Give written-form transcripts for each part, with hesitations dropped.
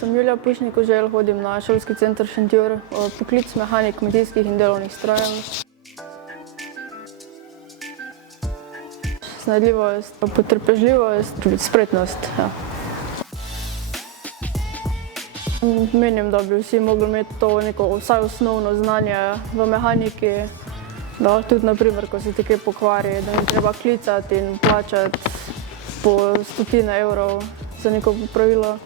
Sem Julija Pušnik Koželj, hodim na šolski center Šentjur, poklic mehanik kmetijskih in delovnih strojev. Iznajdljivost, potrpežljivost, spretnost. Ja. Menim, da bi vsi mogli imeti to neko vsaj osnovno znanje v mehaniki, da tudi, na primer, ko se ti kaj pokvari, da ni treba klicati in plačati po 100 evrov za neko popravilo.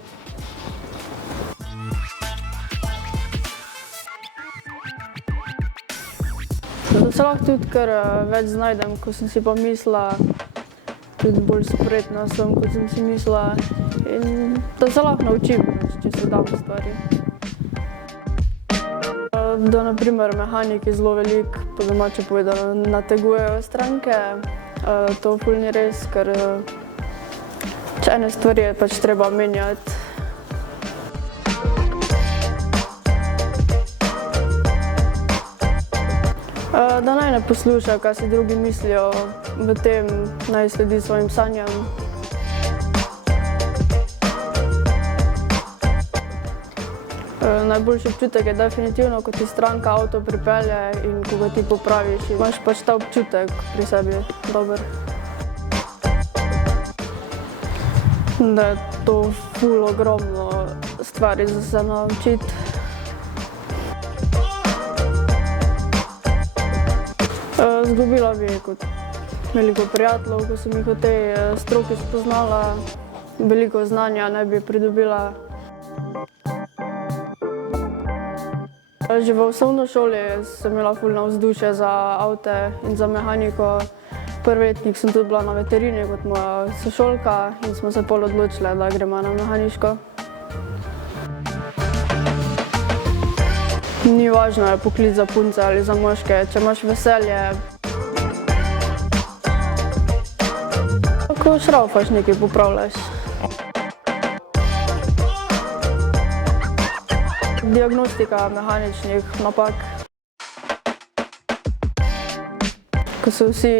Da se lahko tudi kar več znajdem, ko sem si pa mislila, tudi bolj spretna sem, kot sem si mislila, in da se lahko naučim, če se dam stvari. Da, na primer, mehaniki zelo veliko, po domače povedano, nategujejo stranke. To ful ni res, ker ene stvari je pač treba menjati. Da naj ne posluša, kaj si drugi mislijo, v tem naj sledi svojim sanjam. Najboljši občutek je definitivno, ko ti stranka avto pripelje in ko ga ti popraviš. Imaš pač ta občutek pri sebi dober. Da je to ful ogromno stvari za se naučiti. Zgubila bi kot veliko prijateljev, ko sem jih v tej stroki spoznala. Veliko znanja ne bi pridobila. Že v osnovni šoli sem imela ful navzdušje za avte in za mehaniko. Prvi letnik sem tudi bila na veterini kot moja sošolka in smo se pol odločile, da gremo na mehaniško. Ni važno, je poklic za punce ali za moške, če imaš veselje. Ko šravfaš, nekaj popravljaš. Diagnostika mehaničnih napak. Ko se vsi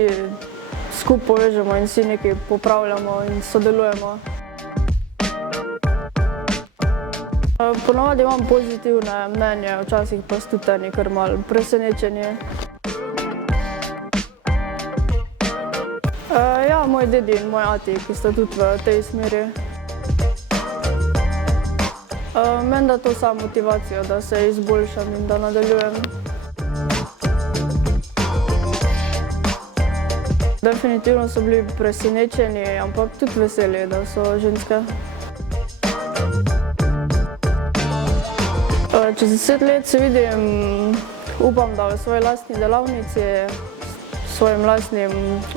skupaj povežemo in vsi nekaj popravljamo in sodelujemo. Ponavadi imam pozitivne mnenje, včasih pa so tudi eni kar malo presenečenje. Ja, moj dedi in moj ati, ki sta tudi v tej smeri. Meni da to samo motivacijo, da se izboljšam in da nadaljujem. Definitivno so bili presenečeni, ampak tudi veseli, da so ženske. Čez 10 let se vidim, upam, da v svoji lastni delavnici, s svojim lastnim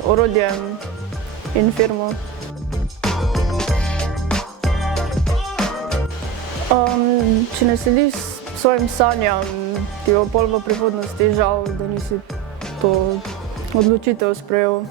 orodjem in firmo. Če ne slediš svojim sanjam, ti bo pol v prihodnosti žal, da nisi to odločitev sprejel.